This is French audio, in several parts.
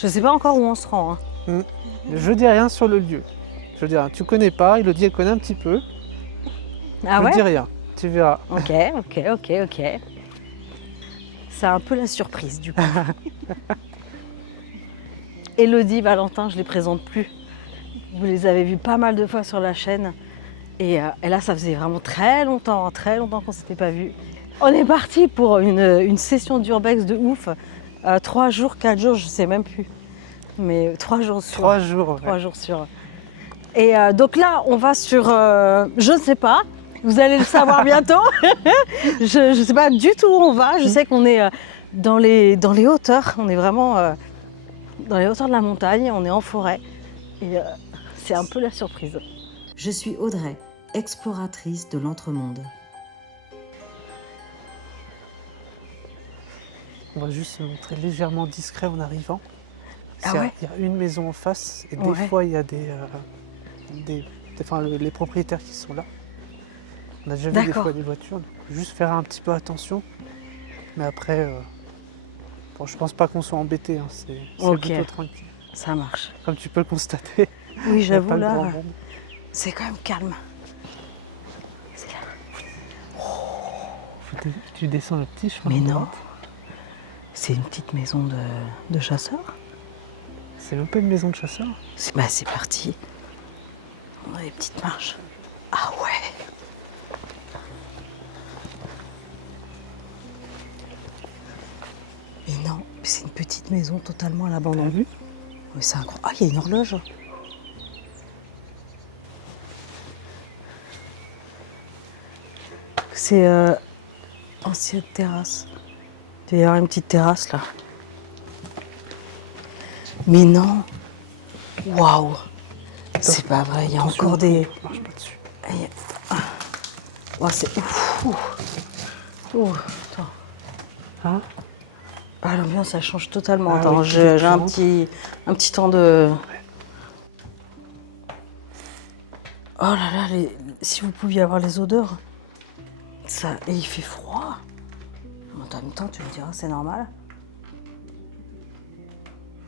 Je sais pas encore où on se rend. Hein. Je dis rien sur le lieu. Je dis rien. Tu connais pas, Elodie elle connaît un petit peu. Ah Je ouais? dis rien, tu verras. Ok. C'est un peu la surprise du coup. Elodie, Valentin, je les présente plus. Vous les avez vus pas mal de fois sur la chaîne. Et là, ça faisait vraiment très longtemps qu'on ne s'était pas vus. On est parti pour une session d'urbex de ouf. 3 jours, 4 jours, je sais même plus. Mais 3 jours sûrs. 3 jours. Ouais. 3 jours sûrs. Et donc là, on va sur... je ne sais pas. Vous allez le savoir bientôt. Je ne sais pas du tout où on va. Je sais qu'on est dans les hauteurs. On est vraiment dans les hauteurs de la montagne. On est en forêt. Et c'est un peu la surprise. Je suis Audrey, exploratrice de l'entremonde. On va juste se montrer légèrement discret en arrivant. Ah ouais? Il y a une maison en face et des Ouais. fois il y a les propriétaires qui sont là. On a déjà vu des D'accord. fois des voitures, donc juste faire un petit peu attention. Mais après, bon, je pense pas qu'on soit embêté, hein, c'est Ok. plutôt tranquille. Ça marche. Comme tu peux le constater, Oui, il n'y a j'avoue, pas là, grand monde. c'est quand même calme. C'est là. Tu descends le petit chemin. Mais de non. droite. C'est une petite maison de chasseurs. C'est même pas une maison de chasseurs. C'est parti. On a des petites marches. Ah ouais. Mais non, c'est une petite maison totalement à l'abandon. T'as vu? Oui, c'est incroyable. Ah, il y a une horloge. C'est ancienne terrasse. Il doit y avoir une petite terrasse là. Mais non. Waouh. C'est pas vrai, il y a Attention, encore des... marche pas dessus. Oh, c'est ouf. Attends. Hein? Ah, l'ambiance, ça change totalement. Ah Attends, oui, j'ai tu un rentres. petit temps de... Oh là là, si vous pouviez avoir les odeurs. Ça... Et il fait froid. En même temps, tu me diras, c'est normal.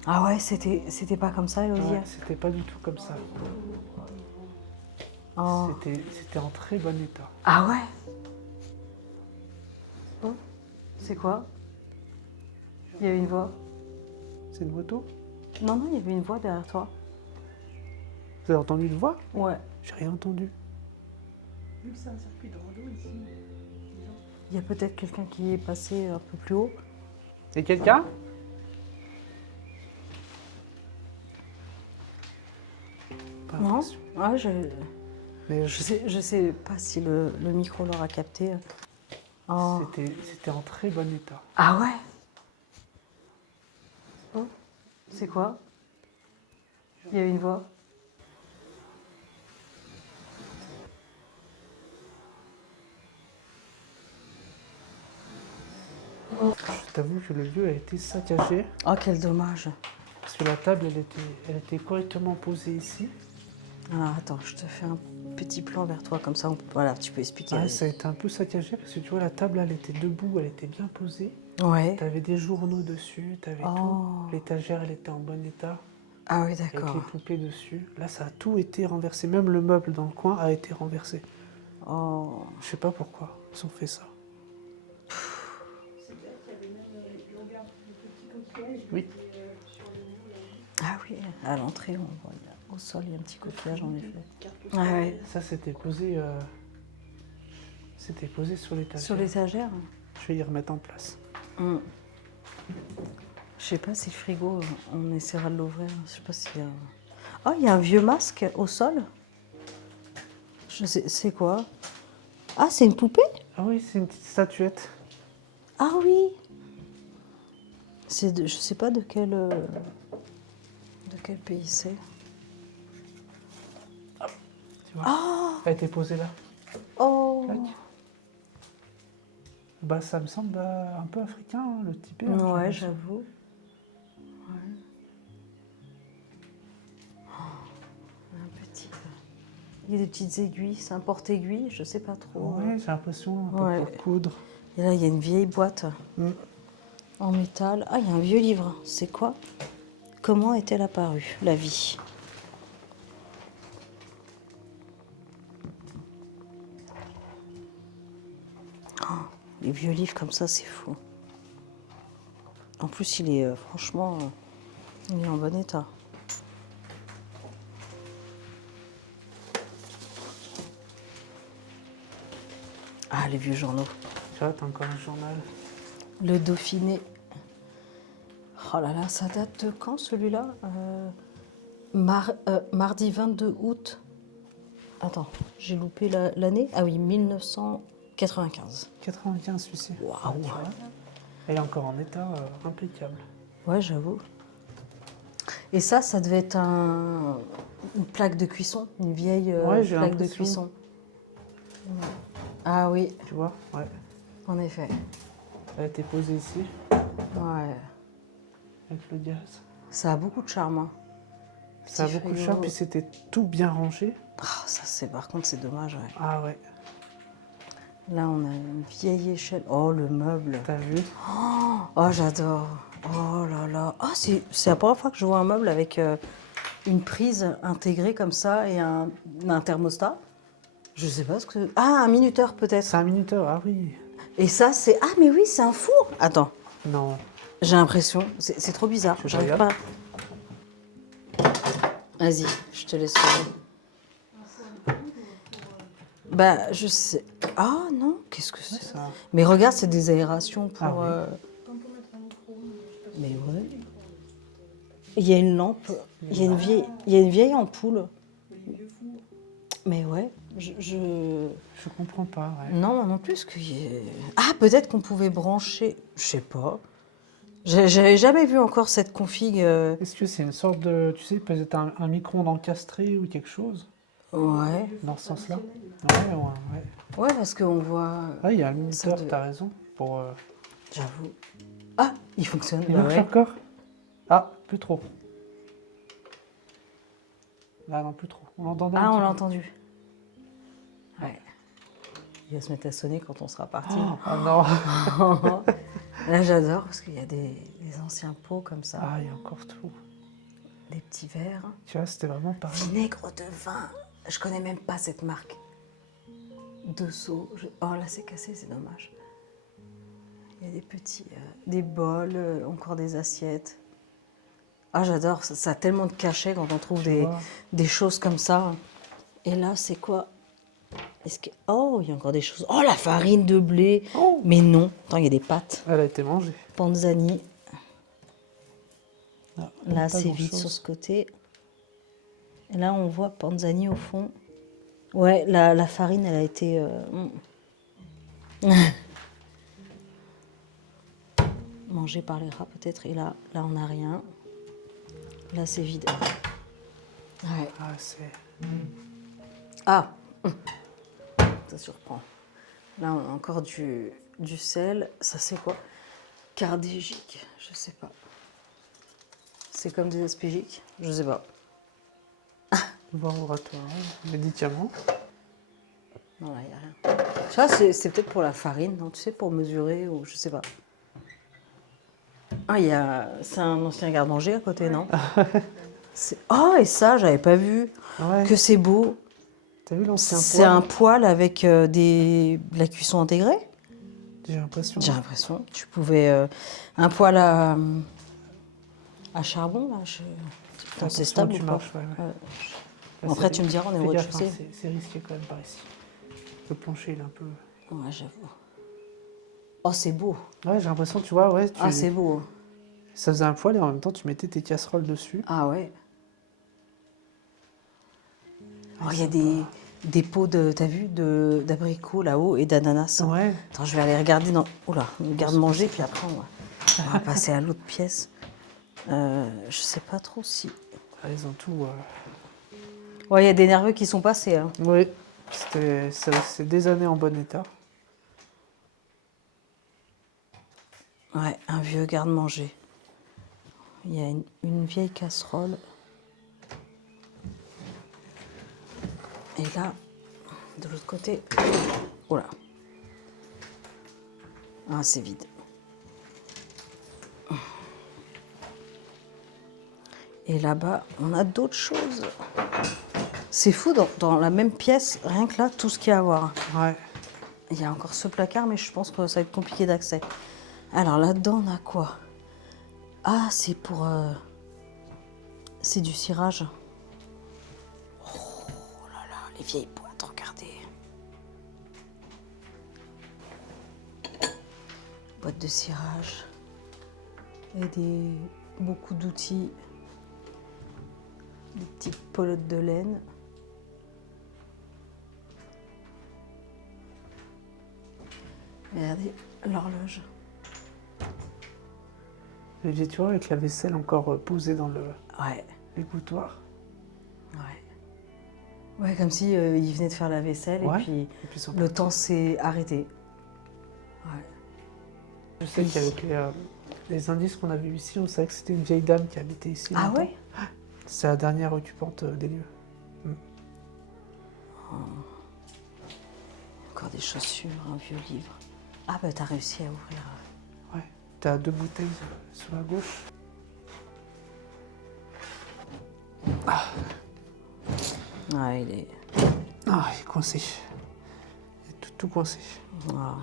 Ah ouais, c'était pas comme ça, Elodie? Ouais, c'était pas du tout comme ça. Oh. C'était en très bon état. Ah ouais? Oh, c'est quoi? Il y avait une voix. C'est une moto? Non, il y avait une voix derrière toi. Vous avez entendu une voix? Ouais. J'ai rien entendu. Vu que c'est un circuit de rando ici, Il y a peut-être quelqu'un qui est passé un peu plus haut. Et quelqu'un? Pas Non? l'impression. Ouais, Mais je sais pas si le micro l'aura capté. Oh. c'était en très bon état. Ah ouais? Oh, c'est quoi? Il y avait une voix. Je t'avoue que le lieu a été saccagé Oh, quel dommage. parce que la table elle était correctement posée ici. Alors attends, je te fais un petit plan vers toi, comme ça, voilà, tu peux expliquer. Ah, ça a été un peu saccagé parce que tu vois la table elle était debout, elle était bien posée. Ouais. T'avais des journaux dessus, t'avais Oh. tout. L'étagère elle était en bon état Ah oui, avec les d'accord. poupées dessus. Là ça a tout été renversé, même le meuble dans le coin a été renversé. Oh. Je sais pas pourquoi ils ont fait ça. c'est bête, il y avait même, on regarde le petit coquillage. Oui. Sur le mur, Ah oui, à l'entrée, on voit, au sol, il y a un petit coquillage en effet. carte Ah ouais. Ça c'était posé sur l'étagère. Sur l'étagère. Je vais y remettre en place. Je sais pas si le frigo, on essaiera de l'ouvrir. Je sais pas s'il y a... Oh, il y a un vieux masque au sol. Je sais, c'est quoi? Ah, c'est une poupée? Ah oui, c'est une petite statuette. Ah oui. Je sais pas de quel pays c'est. Tu vois. Ah. Elle a été posée là. Oh. Tac. Bah ça me semble un peu africain, hein, le type. Ouais, j'avoue. Un petit. Il y a des petites aiguilles, c'est un porte-aiguille, je sais pas trop. Ouais, j'ai l'impression, un peu Ouais. pour coudre. Et là, il y a une vieille boîte Mm. en métal. Ah, il y a un vieux livre. C'est quoi? Comment est-elle apparue, la vie? Oh, les vieux livres comme ça, c'est fou. En plus, il est franchement, il est en bon état. Ah, les vieux journaux. Tu vois, t'as encore un journal. Le Dauphiné. Oh là là, ça date de quand celui-là? Mardi 22 août. Attends, j'ai loupé l'année. Ah oui, 1995. 95 celui-ci. Waouh. Tu vois, elle est encore en état impeccable. Ouais, j'avoue. Et ça devait être une plaque de cuisson, une vieille Ouais, j'ai plaque de l'impression. cuisson. Ah oui, Tu vois, ouais. en effet. Elle a été posée ici, Ouais. avec le gaz. Ça a beaucoup de charme. Hein. Ça a Petit beaucoup de frigo. charme, puis c'était tout bien rangé. Ah, ça c'est par contre c'est dommage. Ouais. Ah ouais, Là on a une vieille échelle. Oh le meuble. t'as vu? Oh j'adore. Oh là là. Ah c'est la première fois que je vois un meuble avec une prise intégrée comme ça et un thermostat. Je sais pas ce que. Ah un minuteur peut-être. C'est un minuteur, ah oui. Et ça c'est. Ah mais oui c'est un four. Attends. Non, J'ai l'impression. C'est trop bizarre. Tu J'arrive regardes pas. Vas-y, je te laisse. Bah je sais. Ah non, qu'est-ce que c'est? ça. Mais regarde, c'est des aérations pour. Ah oui. Mais ouais. Il y a une lampe, il y a une vieille ampoule. Mais ouais, Je comprends pas, ouais. non, moi non plus que. Ah, peut-être qu'on pouvait brancher. Je sais pas. J'avais jamais vu encore cette config. Est-ce que c'est une sorte de, tu sais, peut-être un micro-ondes encastré ou quelque chose Ouais. dans ce sens-là? Ouais, ouais. Ouais, parce qu'on voit. Ah, il y a un minuteur, devait- t'as raison. Pour, J'avoue. Ah, il fonctionne. Il bah marche ouais. encore? Ah, plus trop. Là, non, plus trop. On l'entendait un Ah, on petit l'a peu. entendu. Ouais. Il va se mettre à sonner quand on sera parti. Ah non. Là, j'adore parce qu'il y a des anciens pots comme ça, Ah, il y a encore tout. des petits verres. Tu vois, c'était vraiment pareil. Vinaigre de vin. Je connais même pas cette marque. De seaux. Oh là, c'est cassé, c'est dommage. Il y a des petits, des bols, encore des assiettes. Ah, j'adore. Ça a tellement de cachet quand on trouve vois. des choses comme ça. Et là, c'est quoi? Est-ce que... Oh, il y a encore des choses. Oh, la farine de blé. Oh. Mais non. Attends, il y a des pâtes. Elle a été mangée. Panzani. Ah, Là, pas c'est vide grand-chose. sur ce côté. Et là, on voit Panzani au fond. Ouais, la farine, elle a été... mangée par les rats, peut-être. Et là, on n'a rien. Là, c'est vide. Ouais. Ah, c'est... Ah ça surprend. Là, on a encore du sel. Ça, c'est quoi? Cardégique, je sais pas. C'est comme des aspégiques, je sais pas. Laboratoire, médicaments. Non, là, il n'y a rien. Ça, c'est peut-être pour la farine, non? Tu sais, pour mesurer, ou je sais pas. Ah, c'est un ancien garde-manger à côté, non? Oh, et ça, j'avais pas vu. Ouais. Que c'est beau. T'as vu l'ancien C'est poêle? un poêle avec de la cuisson intégrée. J'ai l'impression. J'ai l'impression. Tu pouvais. Un poêle à charbon, là. Attends, c'est stable tu ou pas? marches, ouais. Ouais. Là, Après, c'est- tu me diras, on est fais au gaffe, rez-de-chaussée. hein, c'est risqué quand même par ici. Le plancher, il est un peu... Ouais, j'avoue. Oh, c'est beau. Ouais, j'ai l'impression, tu vois, ouais. Ah, c'est beau. Ça faisait un poêle et en même temps, tu mettais tes casseroles dessus. Ah ouais. Oh, il y a des pots t'as vu, d'abricots là-haut et d'ananas. Ouais. Attends, je vais aller regarder dans. Oula, le garde-manger, puis après, on va passer à l'autre pièce. Je sais pas trop si. Ah, ils ont tout... Ouais, il y a des nerveux qui sont passés. Hein. Oui, c'est des années en bon état. Ouais, un vieux garde-manger. Il y a une vieille casserole. Et là, de l'autre côté, oh là. Ah, c'est vide. Et là-bas, on a d'autres choses. C'est fou, dans la même pièce, rien que là, tout ce qu'il y a à voir. Ouais. Il y a encore ce placard, mais je pense que ça va être compliqué d'accès. Alors là-dedans, on a quoi? Ah, c'est pour... c'est du cirage. Oh là là, les vieilles boîtes, regardez. Boîte de cirage. Et beaucoup d'outils. Des petites pelotes de laine. Regardez l'horloge. Et tu vois, avec la vaisselle encore posée dans Ouais, l'égouttoir. ouais. Ouais, comme si il venait de faire la vaisselle Ouais. et Et puis sans- puis le temps s'est arrêté. Ouais. Je sais qu'avec les indices qu'on a vus ici, on savait que c'était une vieille dame qui habitait ici. Ah longtemps. ouais? C'est la dernière occupante des lieux. Encore des chaussures, un vieux livre. Ah bah t'as réussi à ouvrir. Ouais. T'as 2 bouteilles sur la gauche. Ah, il est... Ah, il est coincé. Il est tout coincé. Ah.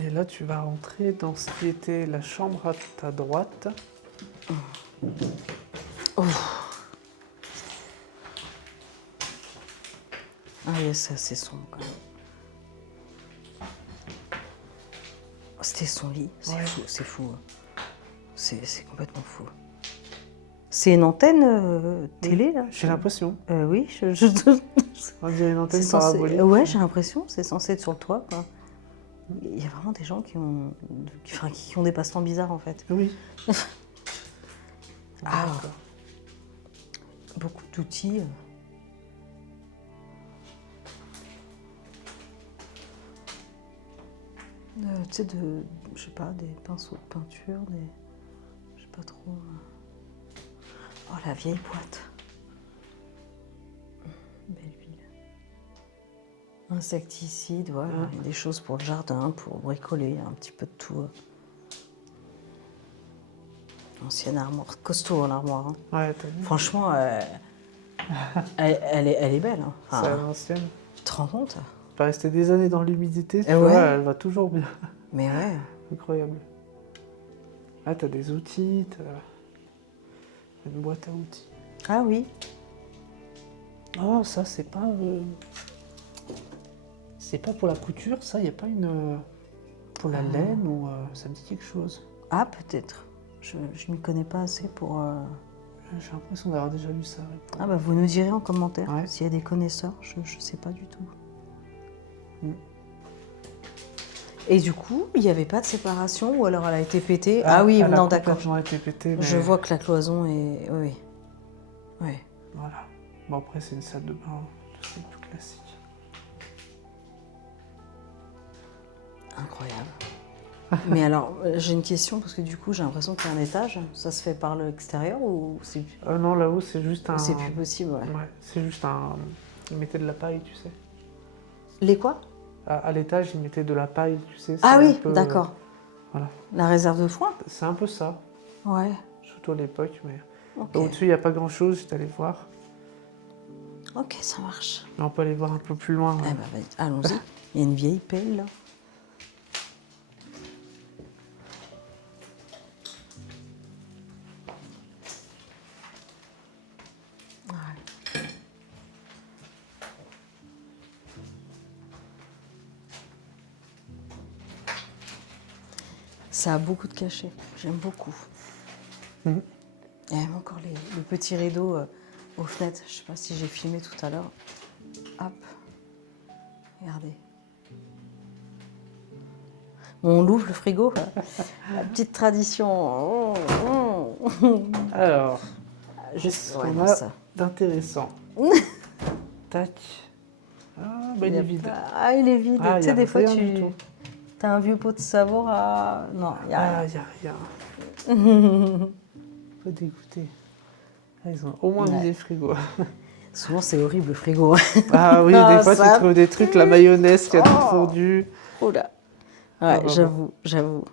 Et là, tu vas rentrer dans ce qui était la chambre à ta droite. Ah oui, c'est assez sombre quand même. C'était son lit, c'est Ouais. fou, c'est fou. C'est complètement fou. C'est une antenne télé là? J'ai l'impression. Oui, On dirait une antenne c'est censé... parabolique. Ouais, j'ai l'impression, c'est censé être sur le toit, quoi. Il y a vraiment des gens qui ont des passe-temps bizarres en fait. Oui. Ah. D'accord. Beaucoup d'outils. Tu sais, je sais pas, des pinceaux de peinture, je sais pas trop. Oh, la vieille boîte. Belle huile. Insecticide, voilà, il y a des choses pour le jardin, pour bricoler, un petit peu de tout. Ancienne armoire, costaud l'armoire. Hein. Ouais, t'as vu. Franchement, elle est belle. Hein. C'est à l'ancienne. Tu te rends compte? Elle va rester des années dans l'humidité, tu Eh vois, ouais. elle va toujours bien. Mais ouais. Incroyable. Ah, t'as des outils, t'as une boîte à outils. Ah oui. Oh, ça, c'est pas... C'est pas pour la couture, ça, y a pas une... Pour la laine ou... ça me dit quelque chose. Ah, peut-être. Je m'y connais pas assez pour... J'ai l'impression d'avoir déjà lu ça. Ouais. Ah bah vous nous direz en commentaire Ouais. s'il y a des connaisseurs, je sais pas du tout. Et du coup, il n'y avait pas de séparation ou alors elle a été pétée? Ah oui, elle a non, d'accord. complètement été pétée, mais... Je vois que la cloison est... Oui, oui. Ouais. Voilà. Bon, après, c'est une salle de bain, c'est tout classique. Incroyable. Mais alors, j'ai une question parce que du coup, j'ai l'impression qu'il y a un étage. Ça se fait par l'extérieur ou c'est Non, là-haut, c'est juste un... c'est plus possible, ouais. Ouais, c'est juste un... Ils mettaient de la paille, tu sais. Les quoi? À l'étage, ils mettaient de la paille, tu sais. Ah c'est oui, un peu- d'accord. Voilà. La réserve de foin? C'est un peu ça, Ouais. surtout à l'époque, mais... Ok. Au-dessus, il n'y a pas grand-chose, j'étais allé voir. Ok, ça marche. Mais on peut aller voir un peu plus loin. Eh ben, allons-y. Il y a une vieille pelle là. Ouais. Ça a beaucoup de cachets. J'aime beaucoup. Mhm. Il y a même encore le petit rideau aux fenêtres. Je sais pas si j'ai filmé tout à l'heure. Hop. Regardez. On ouvre le frigo. La petite tradition. Alors, Juste qu'est-ce ouais, qu'on non, a ça. d'intéressant? Tac. Ah, bah il est vide. Ah, il est vide. Ah, Tu y sais, a des fois, rien du tout. tu as un vieux pot de savon à... Non, il n'y a Ah, rien. il n'y a rien. Faut dégoûter. Ah, ils ont au moins Ouais. vidé le frigo. Souvent, c'est horrible, le frigo. Ah oui, Ah, des fois, ça tu trouves des trucs, la mayonnaise qui a tout Oh. fondu. Oula. Ah, Ouais, bah, j'avoue.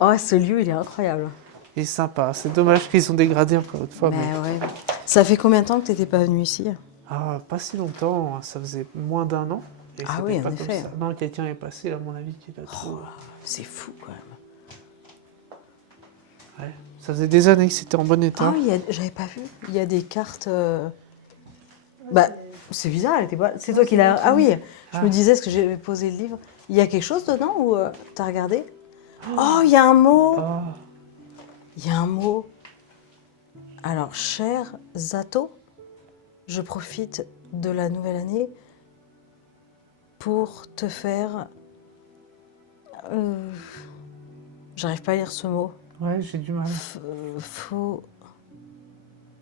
Oh, ce lieu, il est incroyable. Il est sympa. C'est dommage qu'ils ont dégradé encore une fois. Mais Mais... ouais. Ça fait combien de temps que tu n'étais pas venu ici? Ah, pas si longtemps, ça faisait moins d'1 an. Et Ah c'était oui, en pas effet. comme ça. Non, quelqu'un est passé, là, à mon avis, qui l'a trop. C'est fou quand même. Ouais. Ça faisait des années que c'était en bon état. Ah, j'avais pas vu. Il y a des cartes. Bah, c'est bizarre, elle était pas. C'est toi qui l'as. Ah oui, je me disais, est-ce que j'avais posé le livre? Il y a quelque chose dedans ou t'as regardé? Oh, il y a un mot. Ah, Il y a un mot. Alors, cher Zato, je profite de la nouvelle année pour te faire. J'arrive pas à lire ce mot. ouais, j'ai du mal. Faut.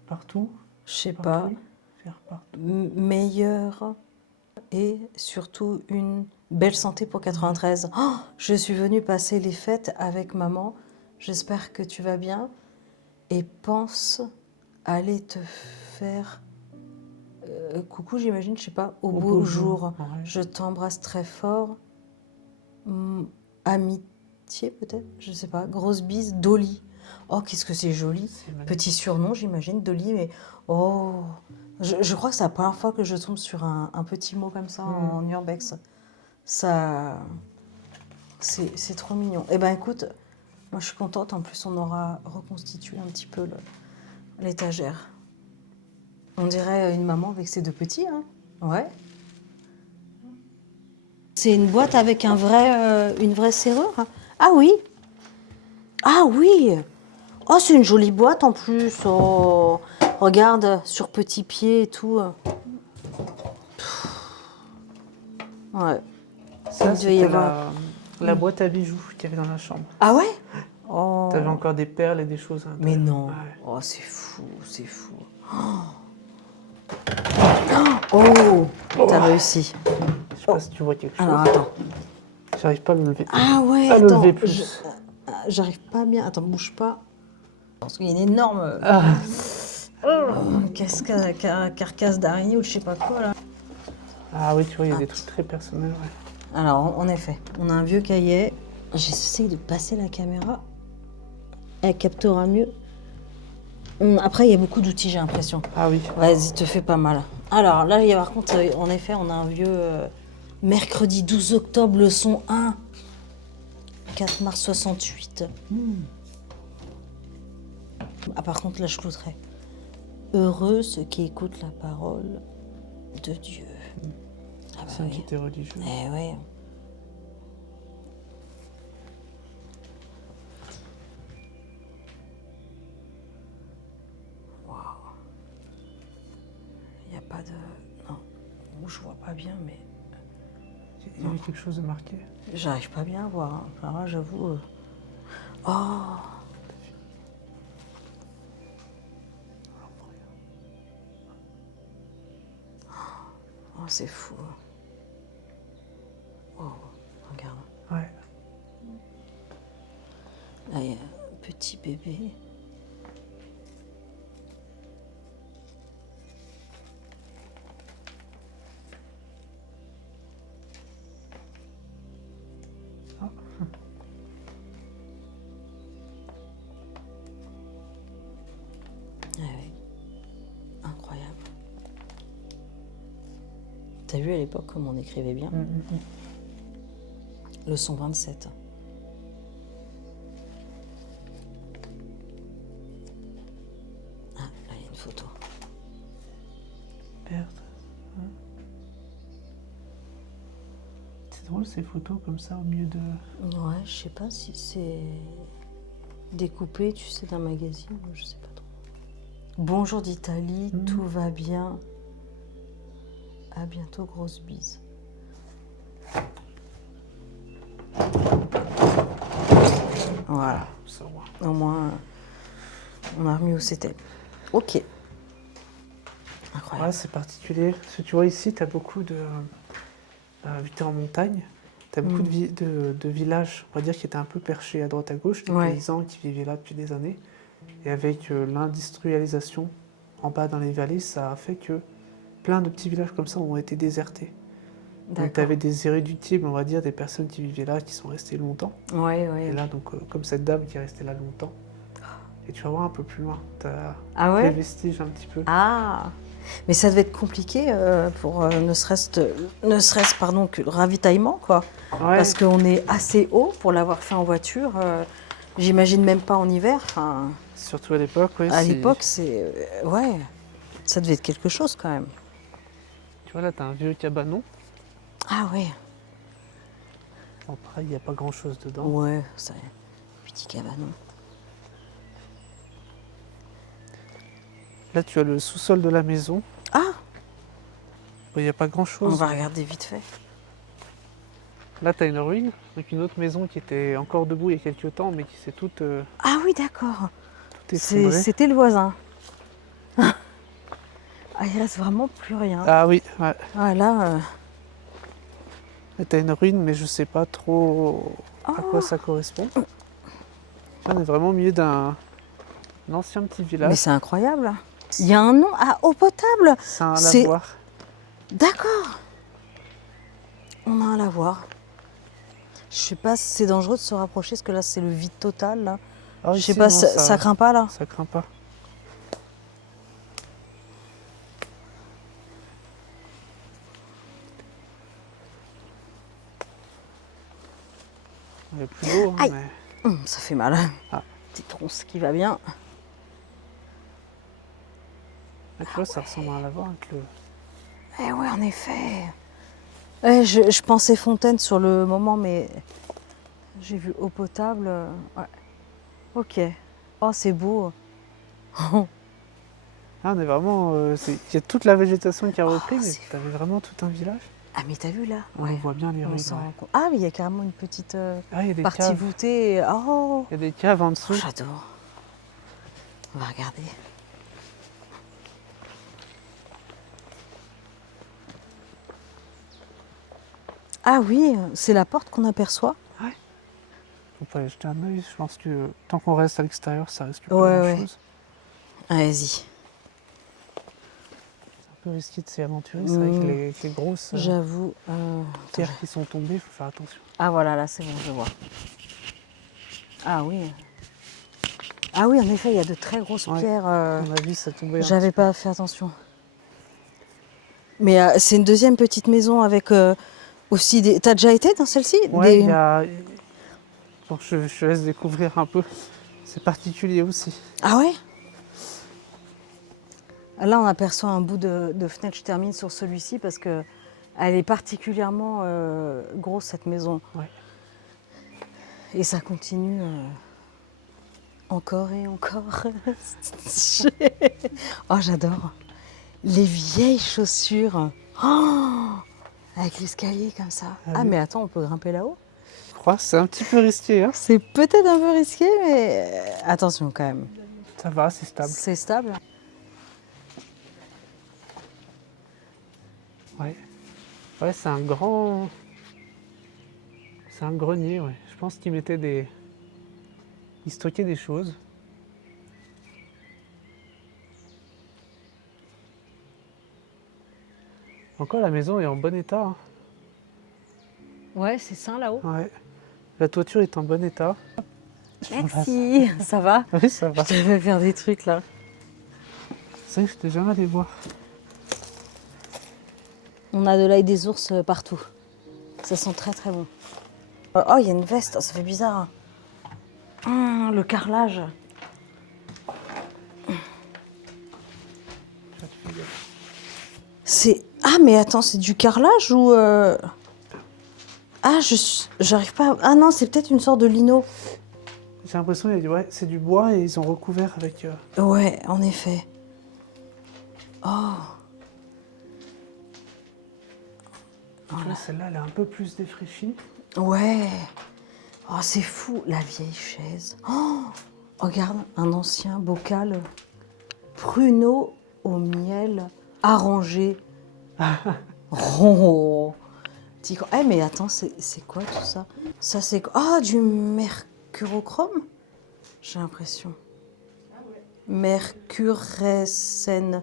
Partout. Je sais pas. Partout. Faire partout. Meilleur et surtout une belle santé pour 93. Oh, je suis venue passer les fêtes avec maman. J'espère que tu vas bien et pense aller te faire coucou, j'imagine, je sais pas, au beau jour. Ouais. Je t'embrasse très fort. Amitié peut-être, je sais pas. Grosse bise, Dolly. Oh, qu'est-ce que c'est joli. C'est magnifique. Petit surnom, j'imagine, Dolly, mais oh, je crois que c'est la première fois que je tombe sur un petit mot comme ça en urbex. Ça, c'est trop mignon. Eh ben écoute, moi je suis contente. En plus, on aura reconstitué un petit peu l'étagère. On dirait une maman avec ses deux petits, hein. Ouais. C'est une boîte avec une vraie serrure. Ah oui. Ah oui. Oh, c'est une jolie boîte en plus. Oh, regarde, sur petits pieds et tout. Ouais. Ça, Il devait y c'était avoir- la boîte à bijoux qu'il y avait dans la chambre. Ah ouais. Oh. T'avais encore des perles et des choses à Mais l'intérieur. non. Ouais. Oh, c'est fou, c'est fou. Oh, t'as réussi. Je sais pas si tu vois quelque chose. Alors attends. J'arrive pas à le lever. Ah ouais, à le attends. lever plus. J'arrive pas bien. Attends, bouge pas. Parce qu'il y a une énorme carcasse d'araignée ou je sais pas quoi là. Ah oui, tu vois, il y a des trucs très personnels. Ouais. Alors, en effet, on a un vieux cahier. J'essaie de passer la caméra. Elle captera mieux. Après, il y a beaucoup d'outils, j'ai l'impression. Ah oui. Vas-y, te fais pas mal. Alors, là, il y a, par contre, en effet, on a un vieux mercredi 12 octobre, leçon 1. 4 mars 68. Ah, par contre, là, je clouterais. Heureux ceux qui écoutent la parole de Dieu. Ah bah C'est une oui. qui était religieuse. Eh oui. Waouh. Il n'y a pas de... Non. Ou je vois pas bien, mais Il y avait quelque chose de marqué. j'arrive pas bien à voir. Hein. Alors là, j'avoue... Oh. Oh, c'est fou. Wow. Regarde. Ouais. Là, il y a un petit bébé. Ah. Ah oui. Incroyable. T'as vu à l'époque comme on écrivait bien? Leçon 27. Ah, là, il y a une photo. Merde. Hein. C'est drôle ces photos comme ça au milieu de. Ouais, je sais pas si c'est découpé, tu sais, d'un magazine, je sais pas trop. Bonjour d'Italie, tout va bien. À bientôt, grosse bise. Voilà, Ça va. au moins, on a remis où c'était. Ok. Incroyable. Ouais, c'est particulier. Parce que tu vois ici, tu as beaucoup de. Vu que tu es en montagne, tu as beaucoup de villages, on va dire, qui étaient un peu perchés à droite à gauche, des Ouais. paysans qui vivaient là depuis des années. Et avec l'industrialisation en bas dans les vallées, ça a fait que plein de petits villages comme ça ont été désertés. Donc D'accord. tu avais des irréductibles, on va dire, des personnes qui vivaient là, qui sont restées longtemps. Ouais, Et ouais. là, donc, comme cette dame qui est restée là longtemps. Et tu vas voir un peu plus loin, tu as Ah les ouais? vestiges un petit peu. Ah! Mais ça devait être compliqué pour pardon, que le ravitaillement, quoi. Ouais, Parce qu'on est assez haut pour l'avoir fait en voiture. J'imagine même pas en hiver. Enfin, surtout à l'époque, ouais. à l'époque, ouais, ça devait être quelque chose quand même. Tu vois, là, tu as un vieux cabanon. Ah ouais, Bon, pareil, il n'y a pas grand-chose dedans. ouais, ça, petit cabanon. Là, tu as le sous-sol de la maison. Ah, Il n'y a pas on grand-chose. va regarder vite fait. Là, tu as une ruine, donc une autre maison qui était encore debout il y a quelques temps, mais qui s'est toute, Ah oui, d'accord. toute effondrée. C'était le voisin. Ah, il reste vraiment plus rien. Ah oui, ouais. Ah, là, Là, tu as une ruine, mais je sais pas trop à quoi ça correspond. Là, on est vraiment au milieu d'un ancien petit mais village. c'est incroyable. Il y a un nom. Ah, eau potable. C'est un c'est- lavoir. D'accord. On a un lavoir. Je sais pas si c'est dangereux de se rapprocher, parce que là, c'est le vide total. Là. Ah, Je sais ici, pas, non, ça craint pas là. Ça craint pas. Il n'y a plus d'eau, hein, Aïe. mais... Ça fait mal. Ah. Petite ronce qui va bien. Là, tu vois, ça ressemble à un lavoir avec le... Eh ouais, en effet. Ouais, je pensais fontaine sur le moment, mais j'ai vu eau potable. Ouais. Ok. Oh, c'est beau. Là, on est vraiment... il y a toute la végétation qui a repris, mais c'est tu avais vraiment tout un village. Ah, mais t'as vu là? On voit bien les On ruines. s'en ouais. rend compte. Ah, mais il y a carrément une petite Ah, il y a des partie caves. voûtée. Oh, Il y a des caves en dessous. j'adore. On va regarder. Ah oui, c'est la porte qu'on aperçoit. On peut aller jeter un œil. Je pense que tant qu'on reste à l'extérieur, ça risque pas Ouais, ouais. grand-chose. Allez-y. C'est un peu risqué de s'y aventurer. C'est vrai que les grosses J'avoue. pierres qui sont tombées, il faut faire attention. Ah voilà, là c'est bon, je vois. Ah oui. Ah oui, en effet, il y a de très grosses Ouais. pierres. À mon avis, ça tombait un J'avais petit peu. pas fait attention. Mais c'est une deuxième petite maison avec aussi des. T'as déjà été dans celle-ci? Ouais, il y a... Bon, je te laisse découvrir un peu. C'est particulier aussi. Ah ouais? Là, on aperçoit un bout de fenêtre. Je termine sur celui-ci parce que elle est particulièrement grosse, cette maison. Ouais. Et ça continue encore et encore. Oh, j'adore. Les vieilles chaussures. Oh, avec l'escalier comme ça. Ah Ah, oui. mais attends, on peut grimper là-haut? Je crois que c'est un petit peu risqué. Hein. C'est peut-être un peu risqué, mais attention quand même. Ça va, c'est stable. C'est stable. Ouais. Ouais, c'est un grand... C'est un grenier, ouais. Je pense qu'ils mettaient des... Ils stockaient des choses. Encore, la maison est en bon état. Hein. Ouais, c'est sain là-haut. Ouais. La toiture est en bon état. Merci. Ça va? Oui, ça va. Je devais faire des trucs là. C'est vrai que j'étais jamais allé voir. On a de l'ail des ours partout. Ça sent très très bon. Oh, il y a une veste. Oh, ça fait bizarre. Le carrelage. C'est... Ah, mais attends, c'est du carrelage ou... Ah, j'arrive pas... Ah non, c'est peut-être une sorte de lino. J'ai l'impression qu'il y a ouais, c'est du bois et ils ont recouvert avec... Ouais, en effet. Oh. Tu vois, celle-là, elle est un peu plus défraîchie. Ouais. Oh, c'est fou, la vieille chaise. Oh, regarde, un ancien bocal pruneau au miel arrangé. Oh. Eh, mais attends, c'est quoi tout ça? Ça, c'est quoi? Ah, du mercurochrome? J'ai l'impression. Mercuresen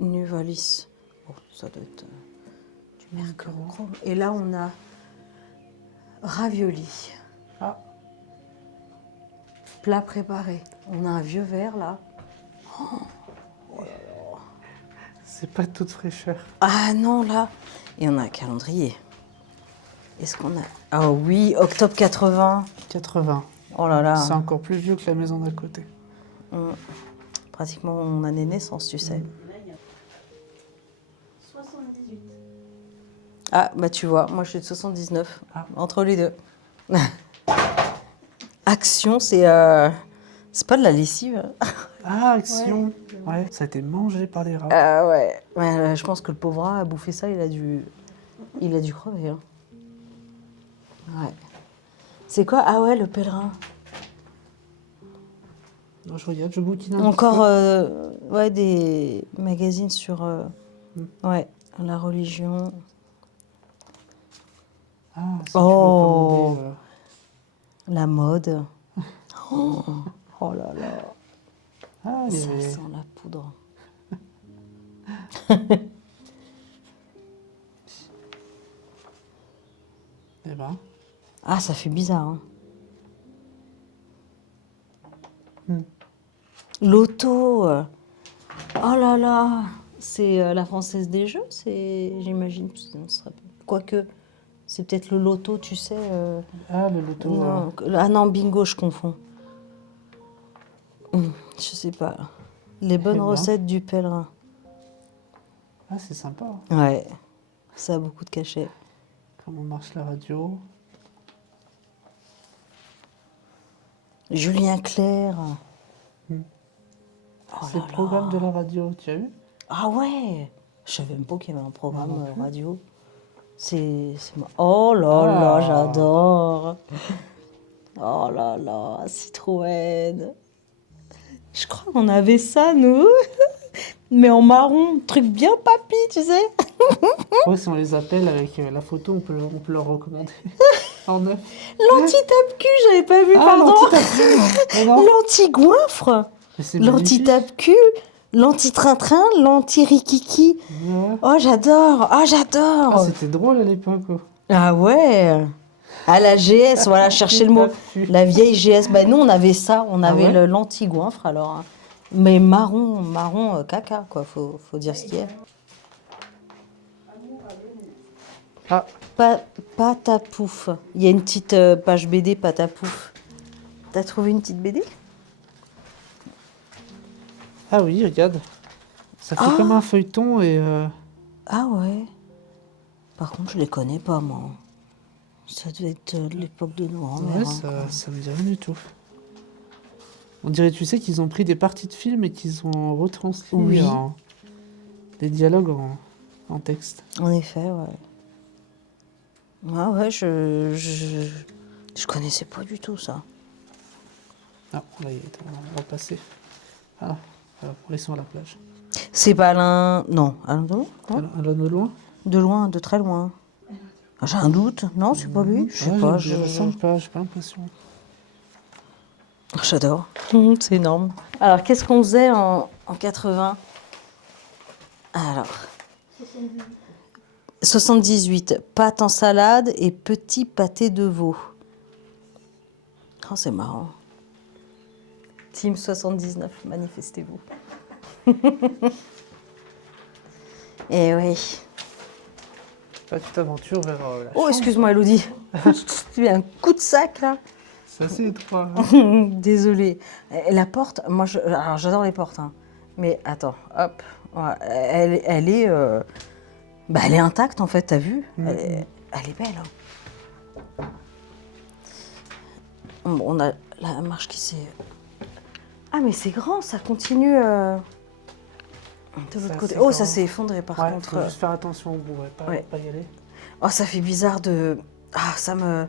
nuvalis. Oh, ça doit être du Mercurochrome. Et là, on a ravioli. Ah, Plat préparé. On a un vieux verre là. c'est pas toute fraîcheur. Ah non, là. Et on a un calendrier. Est-ce qu'on a... Ah oui, octobre 80. 80. Oh là là. C'est encore plus vieux que la maison d'à côté. Pratiquement mon année de naissance, tu sais. 78. Ah, bah tu vois, moi je suis de 79. Ah. Entre les deux. Action, c'est pas de la lessive. Ah, Action. Ouais, ça a été mangé par les rats. Ah ouais. Ouais, je pense que le pauvre rat a bouffé ça, il a dû crever. Hein. Ouais. C'est quoi? Ah ouais, le pèlerin. Non, je regarde, je boutine un Encore petit ouais, des magazines sur ouais, la religion. peu. Ah, si Oh. tu veux commander, La mode. Oh, oh là là. Ah, il y Ça avait... sent la poudre. Eh ben, Ah, ça fait bizarre. Hein. L'auto. Oh là là. C'est la Française des Jeux, c'est, j'imagine. Quoique, c'est peut-être le loto, tu sais. ah, le loto. Non, ah non, bingo, je confonds. Je sais pas. Les bonnes ben. recettes du pèlerin. Ah, c'est sympa. Ouais, ça a beaucoup de cachet. Comment marche la radio. Julien Clerc. Oh C'est là le programme là. de la radio, tu as vu? Ah ouais. Je savais même pas qu'il y avait un programme Moi non plus. radio. Oh là là, Ah. j'adore. Oh là là, Citroën. Je crois qu'on avait ça, nous. Mais en marron, truc bien papy, tu sais. Je crois que si on les appelle avec la photo, on peut leur recommander. En neuf. L'anti-tape-cul, j'avais pas vu, Ah, pardon. l'anti-tape-cul. Mais non. L'anti-goinfre. Mais c'est magnifique. L'anti-tape-cul. L'anti-train-train. L'anti-rikiki. Ouais. Oh, j'adore. Ah, Ah, j'adore. c'était drôle à l'époque. Oh. Ah ouais. À la GS, voilà, chercher le mot. Tape-cul. La vieille GS. Bah, nous, on avait ça. On avait ouais l'anti-goinfre, alors. Hein. Mais marron caca, quoi. Faut dire ce qu'il y a. Ah, Patapouf. Il y a une petite page BD Patapouf. T'as trouvé une petite BD? ah oui, regarde. Ça fait Ah. comme un feuilleton et... Ah ouais. Par contre, je les connais pas, moi. Ça devait être de l'époque de nos grands-mères. ouais, hein, ça me dit rien du tout. On dirait, tu sais, qu'ils ont pris des parties de films et qu'ils ont retranscrit Oui. des dialogues en texte. En effet, ouais. Ah ouais, je connaissais pas du tout ça. Ah, là, on va passer. Ah, laissons à la plage. C'est pas Alain... Non, Alain Delon, non Alors, de loin. De loin, de très loin. Ah, j'ai un doute. Non, c'est pas lui. Je sais Ouais, pas. je ressemble pas, j'ai pas l'impression. J'adore. C'est énorme. Alors, qu'est-ce qu'on faisait en 80? Alors... 78. Pâte en salade et petit pâté de veau. Oh, c'est marrant. Team 79, manifestez-vous. Eh oui. Là, tu t'aventures vers la Oh, chambre. excuse-moi, Elodie. Tu as un coup de sac, là. C'est assez étroit. Hein. Désolée. Et la porte, moi, alors, j'adore les portes. Hein. Mais attends, hop. Ouais, elle est... bah, elle est intacte, en fait, t'as vu? Elle est belle. Hein. Bon, on a la marche qui s'est... Ah, mais c'est grand, ça continue de l'autre C'est côté. assez Oh, ça grand. s'est effondré, par Ouais, contre. faut juste faire attention au bout, Ouais. pas y aller. Oh, ça fait bizarre de... Ah, ça me...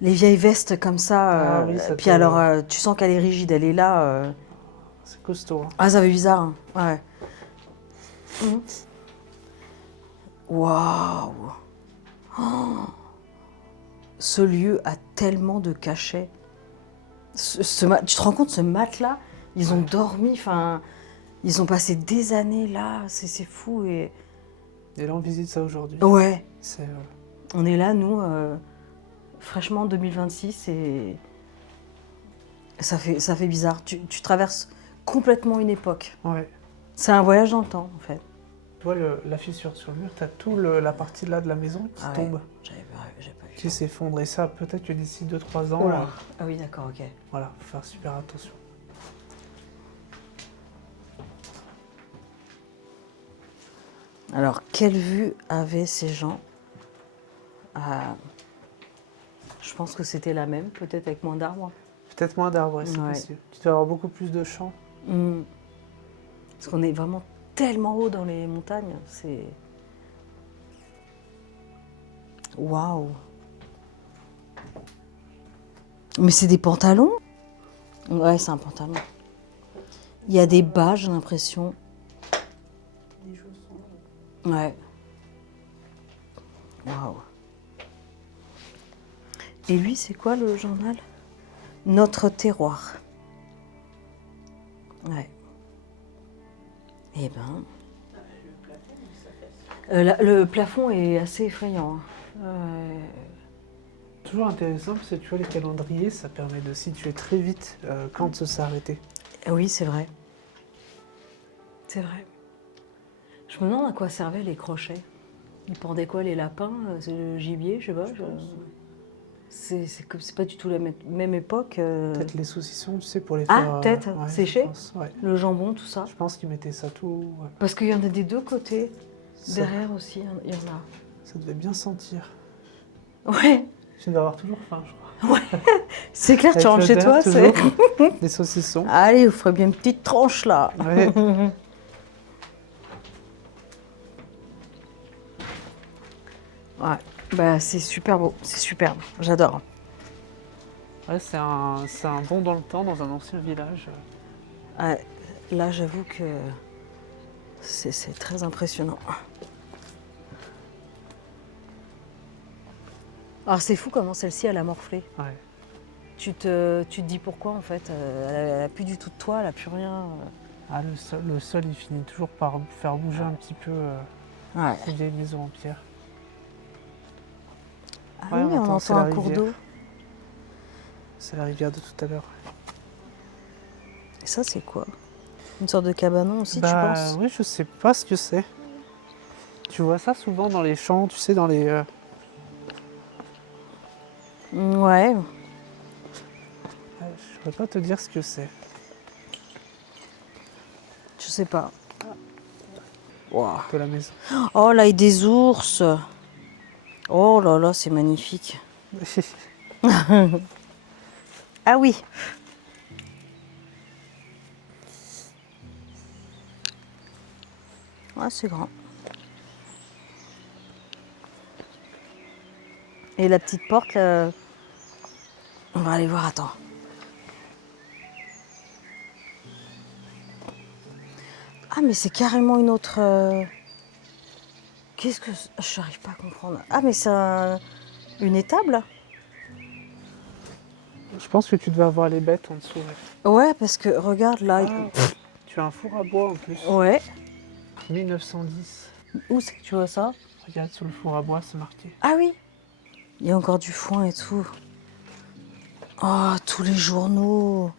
Les vieilles vestes comme ça. Ah oui, ça puis te- alors, tu sens qu'elle est rigide, elle est là. C'est costaud. Hein. Ah, ça fait bizarre. Hein. Ouais. Waouh. Oh. Ce lieu a tellement de cachets. Tu te rends compte, ce matelas, ils ont dormi, enfin... Ils ont passé des années là, c'est fou. Et Et là, on visite ça aujourd'hui. Ouais. C'est On est là, nous, fraîchement 2026 et ça fait bizarre. Tu traverses complètement une époque. ouais. C'est un voyage dans le temps, en fait. Tu vois la fissure sur le mur, t'as tout la partie là de la maison qui Ah ouais. tombe, J'avais pas vu. qui s'effondre. Et ça, peut-être que d'ici 2-3 ans, Oh là. Ah oui, d'accord, ok. voilà, faut faire super attention. Alors, quelle vue avaient ces gens? Je pense que c'était la même, peut-être avec moins d'arbres. Peut-être moins d'arbres, c'est Ouais. possible. Tu dois avoir beaucoup plus de champs. Hmm. Parce qu'on est vraiment tellement haut dans les montagnes, c'est... Waouh! Mais c'est des pantalons? Ouais, c'est un pantalon. Il y a des bas, j'ai l'impression. Des chaussons. Ouais. Waouh. Et lui, c'est quoi le journal? Notre terroir. Ouais. Eh ben. Le plafond est assez effrayant. Toujours intéressant parce que tu vois, les calendriers, ça permet de situer très vite quand ça s'est arrêté. Oui, c'est vrai. C'est vrai. Je me demande à quoi servaient les crochets. Ils pendaient quoi, les lapins? C'est le gibier, je sais pas. C'est pas du tout la même époque. Peut-être les saucissons, tu sais, pour les Ah, faire peut-être, ouais, sécher. je pense, ouais. Le jambon, tout ça. Je pense qu'ils mettaient ça tout. Ouais. Parce qu'il y en a des deux côtés. Ça, Derrière aussi, il y en a. ça devait bien sentir. Ouais, Tu dois avoir toujours faim, je crois. c'est clair, tu Avec rentres chez l'odeur, toi, c'est... toujours. Des saucissons. Allez, vous ferez bien une petite tranche là. Ouais. Ouais, bah c'est super beau, c'est superbe, j'adore. Ouais, c'est un bond dans le temps dans un ancien village. Ouais, là, j'avoue que c'est très impressionnant. Alors c'est fou comment celle-ci, elle a morflé. Ouais. Tu te dis pourquoi en fait, elle a plus du tout de toit, elle a plus rien. Ah, le sol, il finit toujours par faire bouger un petit peu Ouais. ces vieilles maisons en pierre. Ah Ouais, oui, on attends, c'est entend la un cours rivière. d'eau. C'est la rivière de tout à l'heure. Et ça, c'est quoi? Une sorte de cabanon aussi, tu penses? Oui, je sais pas ce que c'est. Tu vois ça souvent dans les champs, tu sais, dans les. Ouais. Je pourrais pas te dire ce que c'est. Je sais pas. Wow. De la maison. Oh là, et des ours. Oh là là, c'est magnifique. Ah oui. Ah, c'est grand. Et la petite porte, là, on va aller voir, attends. Ah, mais c'est carrément une autre... Qu'est-ce que... Je n'arrive pas à comprendre. Ah, mais c'est une étable? Je pense que tu devais avoir les bêtes en dessous. Ouais. Ouais, parce que regarde là. Ah, tu as un four à bois en plus. Ouais. 1910. Où c'est que tu vois ça? Regarde sur le four à bois, c'est marqué. Ah oui. Il y a encore du foin et tout. Oh, tous les journaux.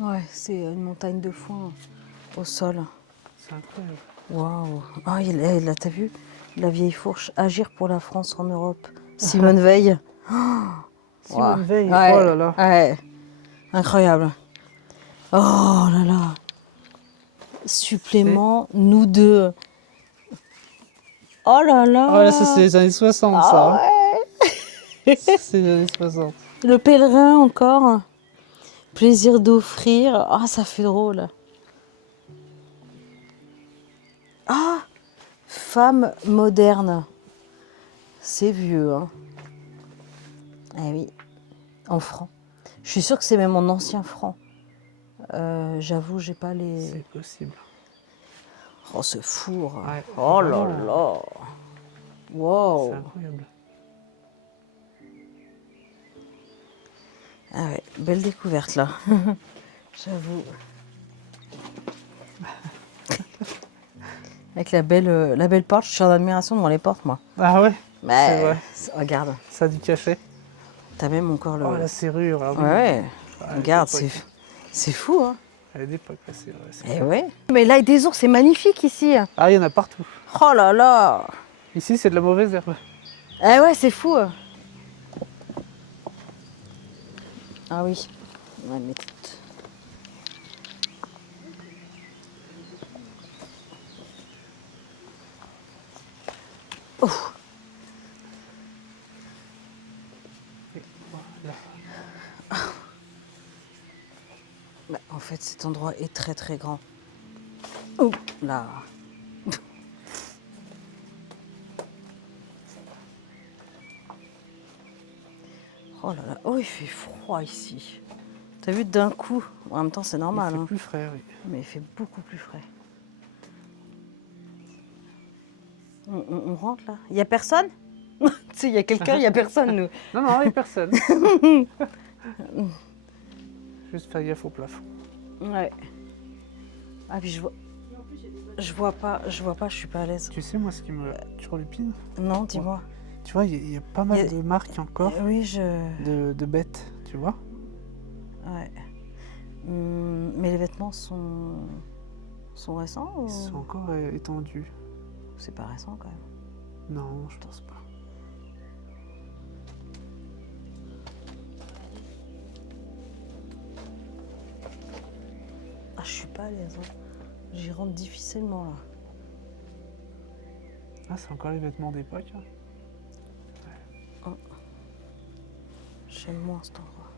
Ouais, c'est une montagne de foin au sol. C'est incroyable. Waouh. Ah, t'as vu? La vieille fourche. Agir pour la France en Europe. Simone Veil. Simone Wow. Veil, Ouais, oh là là. Ouais. Incroyable. Oh là là. Supplément, nous deux. Oh là là. Oh là, ça c'est les années 60 Ah ça. ouais. C'est les années 60. Le pèlerin encore. Plaisir d'offrir. Ah, ça fait drôle. Ah, femme moderne. C'est vieux, hein. Eh oui, en francs. Je suis sûre que c'est même en ancien franc. J'avoue, j'ai pas les... C'est possible. Oh, ce four. Ouais, Oh là vraiment. là. Wow. C'est incroyable. Ah ouais, belle découverte là. J'avoue. Avec la belle porte, je suis en admiration devant les portes, moi. Ah ouais, Mais vrai. regarde, ça a du cachet. t'as même encore le. Oh, la serrure. Ah oui. Ouais, Ah, regarde, elle est d'époque. c'est fou, hein. Elle est d'époque, la serrure. Eh ouais. Mais l'ail des ours, c'est magnifique ici. Ah, il y en a partout. Oh là là. Ici, c'est de la mauvaise herbe. Eh ouais, c'est fou. Ah oui. Ouais, mais oh. Bah, en fait, cet endroit est très très grand. Oh là. Oh là là. Oh, il fait froid ici. T'as vu d'un coup. En même temps, c'est normal. Il fait Hein. plus frais, oui. Mais il fait beaucoup plus frais. On rentre là. Il y a personne. Tu sais, il y a quelqu'un, il y a personne nous. Non, non, il n'y a personne. Juste faire gaffe au plafond. Ouais. Ah puis je vois pas, je suis pas à l'aise. Tu sais, moi, ce qui me turlupine, Non, dis-moi. tu vois, il y a pas mal de marques encore Oui, de bêtes, tu vois. Ouais. Mais les vêtements sont récents ou Ils sont encore étendus. c'est pas récent quand même? Non, je pense pas. Ah, je suis pas à l'aise. Hein. J'y rentre difficilement là. Ah, c'est encore les vêtements d'époque. Hein. J'aime moins cet endroit.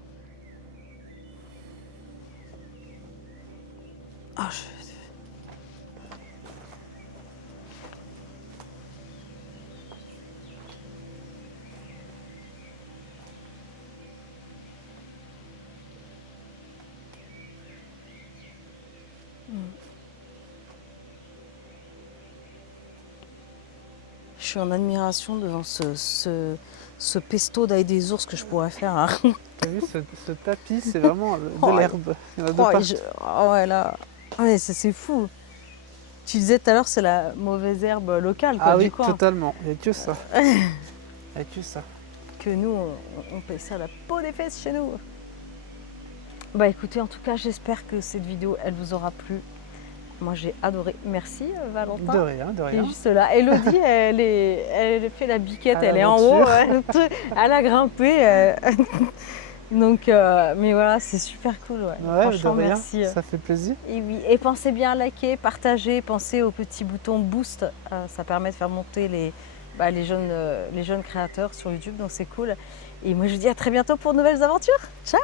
Ah, je suis en admiration devant ce pesto d'ail des ours que je pourrais faire. Hein. T'as vu, ce tapis, c'est vraiment de Oh, l'herbe. Il y en a de Oh, partout. ah ouais, là. Ouais, c'est fou. Tu disais tout à l'heure, c'est la mauvaise herbe locale quoi, Ah du oui, coin. totalement. Il n'y a que ça. Il n'y a que ça. Que nous, on paye ça à la peau des fesses chez nous. Bah écoutez, en tout cas, j'espère que cette vidéo, elle vous aura plu. Moi, j'ai adoré. Merci, Valentin. De rien, de Qui est rien. juste là. Elodie, elle fait la biquette, À elle est en haut. l'aventure. Ouais. Elle a grimpé. Donc, mais voilà, c'est super cool. Ouais. Ouais, Franchement, de rien. merci. Ça fait plaisir. Et oui, et pensez bien à liker, partager, pensez au petit bouton boost. Ça permet de faire monter les jeunes créateurs sur YouTube, donc c'est cool. Et moi, je vous dis à très bientôt pour de nouvelles aventures. Ciao!